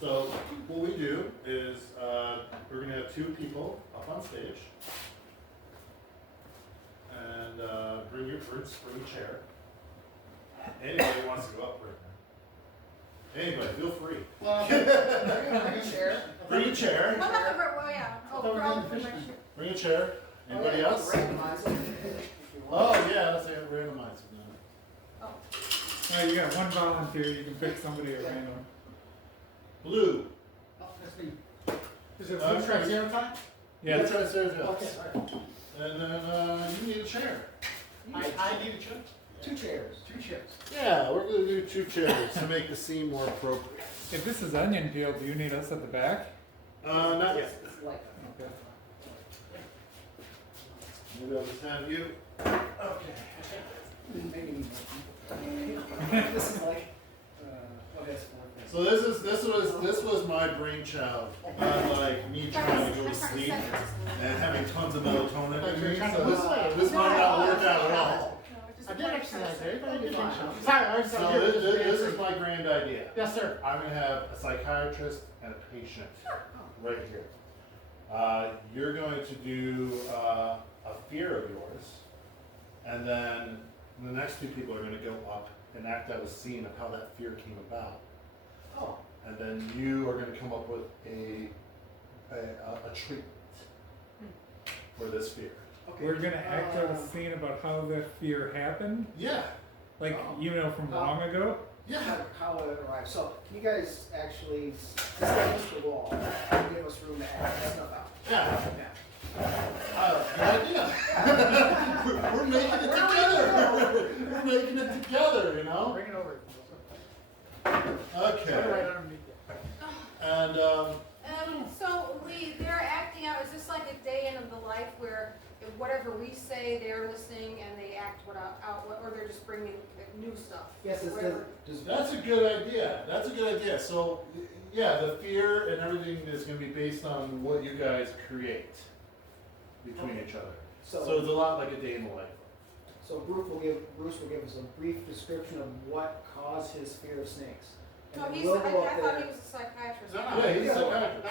So what we do is we're going to have 2 people up on stage. And bring your fruits, bring a chair. Anybody who wants to go up, bring it. Anybody, feel free. Well, bring a chair. Bring a chair. Well, not the, well, yeah. Oh, thought we we're were all doing the pretty fish much. Bring a chair. Anybody else? Randomize it if you want. Oh yeah, let's randomize it now. Oh. Alright, you got one volunteer, you can pick somebody at random. Blue. Oh, that's me. Is it Okay. blue track 0 time? Yeah. Try to serve Okay, yes. alright. And then you need a chair. I need a chair? 2 chairs. 2 chairs. Yeah, we're going to do 2 chairs to make the scene more appropriate. If this is onion peel, do you need us at the back? Not yet. It's like Okay. Maybe I'll just have you. maybe this is like, okay, So this was my brainchild. Like me trying to go to sleep and having tons of melatonin in me. So this might not work out at all. I did exercise there. I did fine. So this is my grand idea. Yes, sir. I'm gonna have a psychiatrist and a patient right here. You're going to do a fear of yours, and then the next 2 people are going to go up and act out a scene of how that fear came about. Oh. And then you are going to come up with a treatment for this fear. Okay. We're gonna act out a scene about how the fear happened, Yeah, like, Oh. you know, from long ago. yeah. How it arrived. So, can you guys actually establish the wall and give us room to act this stuff out? Yeah. Yeah. Good idea. we're making it together. We're making it together, you know? Bring it over. Okay. Right underneath it. And So they're acting out, is this like a day in the life where if whatever we say, they're listening and they act or they're just bringing new stuff? Yes, it's Whatever. that's a good idea. That's a good idea. So, yeah, the fear and everything is going to be based on what you guys create between each other. So it's a lot like a day in the life. So Bruce will give us a brief description of what caused his fear of snakes. And No, then he's, we'll I go up thought he there. was a psychiatrist. Yeah, he's a psychiatrist.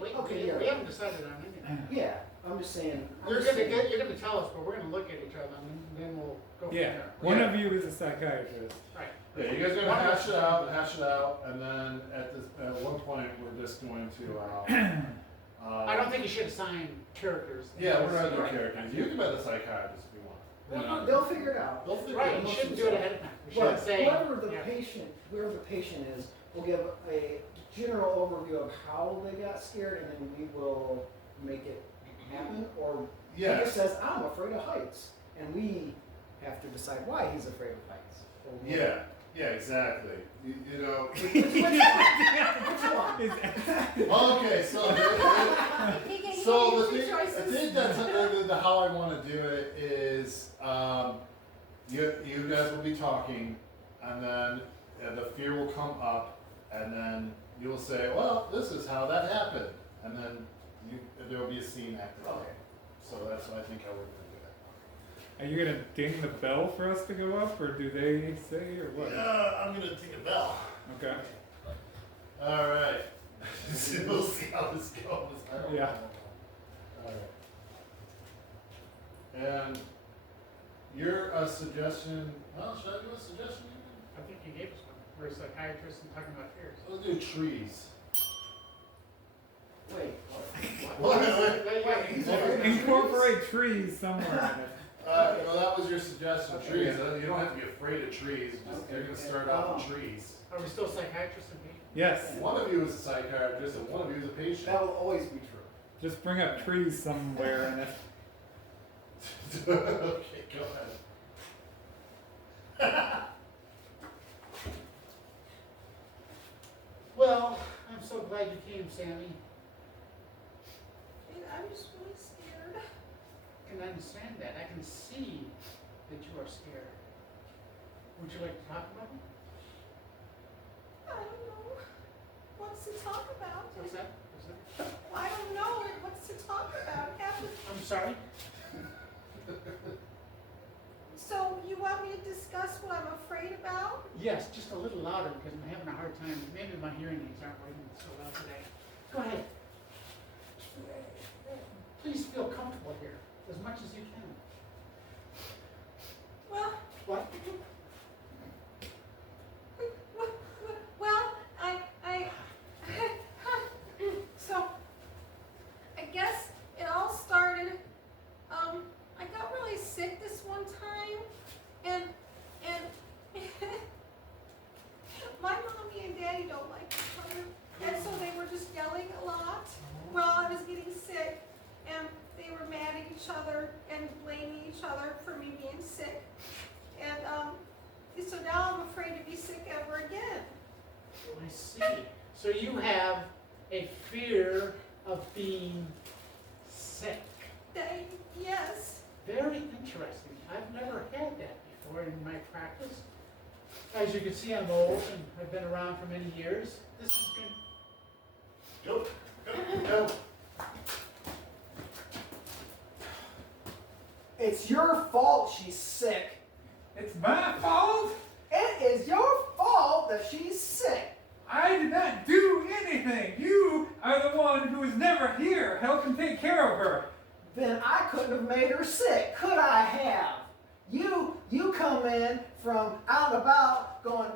Wait, Okay, we yeah. haven't decided on anything. Yeah, I'm just saying. You're gonna tell us, but we're gonna look at each other and then we'll go from Yeah, there. one of you is a psychiatrist. Right. Yeah, you guys are going to hash it out, and then at one point we're just going to. I don't think you should assign characters. Yeah, we're not doing Right. characters. You can be the psychiatrist if you want. Well, they'll figure it out. They'll figure Right, it you out. shouldn't do it ahead of time. You But should say. whoever the yeah. patient is, will give a general overview of how they got scared, and then we will make it happen. Or he Yes. just says, "I'm afraid of heights," and we have to decide why he's afraid of heights. Or what- Yeah, exactly. You know. Which one? Okay, so He so gave the you thing, two I choices. think that's how I want to do it is you guys will be talking, and then the fear will come up, and then you will say, well, this is how that happened, and then there will be a scene acted out. Okay. So that's what I think how we're going to do it. Are you gonna ding the bell for us to go up, or do they say, or what? I'm going to take a bell. Okay. All right. We'll see how this goes. I don't Yeah. know. All right. And your suggestion, well, should I do a suggestion? I think you gave us one. We're a psychiatrist and talking about fears. Let's do trees. Wait. What? Incorporate trees somewhere in it. Well, that was your suggestion, Okay. trees. You don't have to be afraid of trees. You're going to start out with trees. Are we still psychiatrists and patients? Yes, One of you is a psychiatrist and one of you is a patient. That will always be true. just bring up trees somewhere in it. Okay, go ahead. Well, I'm so glad you came, Sammy. I'm just really scared. I can understand that. I can see that you are scared. Would you like to talk about it? I don't know. What's to talk about? What's that? I don't know. What's to talk about? I'm sorry? So you want me to discuss what I'm afraid about? Yes, just a little louder because I'm having a hard time. Maybe my hearing aids aren't working so well today. Go ahead. Please feel comfortable here as much as you can. Well, What? well, so, I guess it all started, I got really sick this one time, and my mommy and daddy don't like each other, and so they were just yelling a lot while I was getting sick, and they were mad at each other and blaming each other for me being sick, and, so now I'm afraid to be sick ever again. I see. So you have a fear of being sick. Yes. Very interesting. I've never had that before in my practice. As you can see, I'm old and I've been around for many years. This has been Go. It's your fault she's sick. It's my fault? It is your fault that she's sick. I did not do anything. You are the one who is never here helping take care of her. Then I couldn't have made her sick, could I have? You come in from out and about going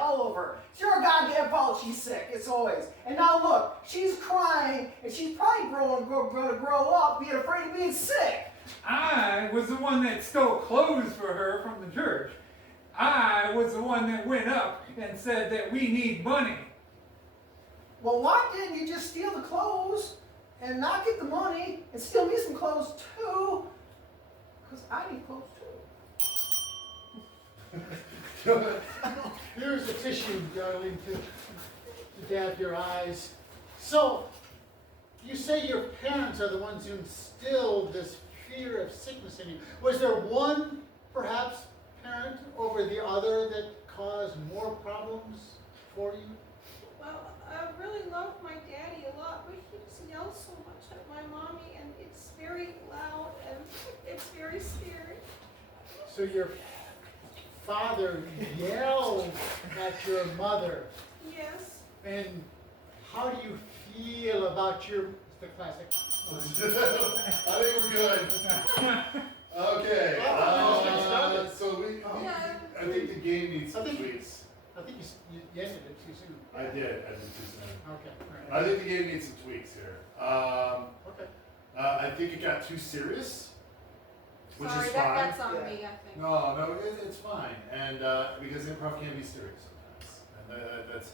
all over. It's your goddamn fault she's sick. It's always. And now look, she's crying and she's probably going to grow up being afraid of being sick. I was the one that stole clothes for her from the church. I was the one that went up and said that we need money. Well, why didn't you just steal the clothes and not get the money and steal me some clothes too? Because I need clothes too. Here's a tissue, darling, to dab your eyes. So, you say your parents are the ones who instilled this fear of sickness in you. Was there one, perhaps, parent over the other that caused more problems for you? Well, I really love my daddy a lot, but he just yells so much at my mommy, and it's very loud, and it's very scary. So your father yelled at your mother. Yes. And how do you feel about your, it's the classic. I think we're good. Okay. So I think the game needs some tweaks. I think you ended it too soon. I did too soon. Okay, all I right. think the game needs some tweaks here. Okay. I think it got too serious, which Sorry, is fine. that's on Yeah. me, I think. No, it's fine, and because improv can be serious sometimes, and that's.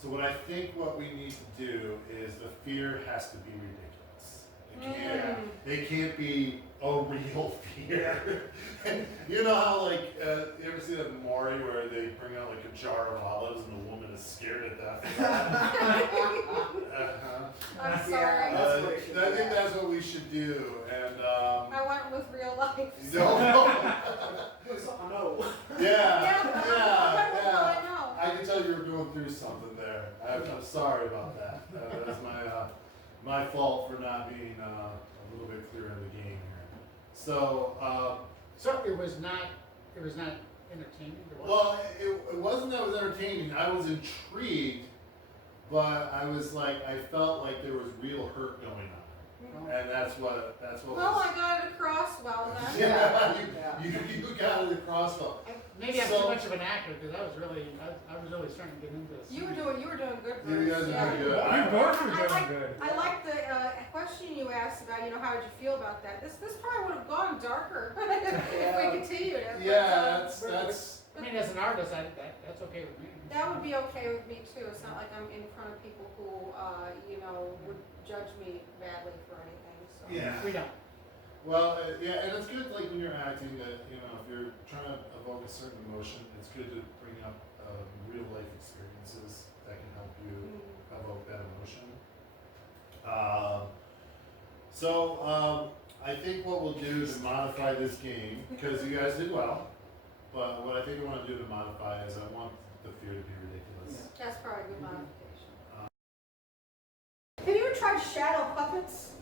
So what we need to do is the fear has to be ridiculous. It can't be a real fear. You know how like you ever see that Maury where they bring out like a jar of olives and the woman is scared to death? I'm sorry. That's what it should I be. think that's what we should do, and I went with real life. no. I know. Yeah, I went with what I know. I can tell you were going through something there. I'm sorry about that. That's my fault for not being a little bit clearer in the game here. So, So it was not entertaining to watch? well, it wasn't that it was entertaining. I was intrigued, but I was like, I felt like there was real hurt going on, and that's what Well, was. I got it across well then. Yeah, Yeah. you got it across well. Maybe I'm So- too much of an actor because I was really starting to get into this. You were doing good, You Bruce. guys are Yeah. doing good. You both are I doing like- good. I like the question you asked about, how did you feel about that? This probably would have gone darker if we continued it. but, Yeah, that's. I mean, as an artist, that's okay with me. That would be okay with me too. It's not like I'm in front of people who, would judge me badly for anything, so. Yeah. We don't. Well, yeah, and it's good, like, when you're acting, that, if you're trying to evoke a certain emotion, it's good to bring up real-life experiences that can help you evoke that emotion. I think what we'll do is modify this game, because you guys did well, but what I think I want to do to modify is I want the fear to be ridiculous. That's probably a good modification. Have you ever tried shadow puppets?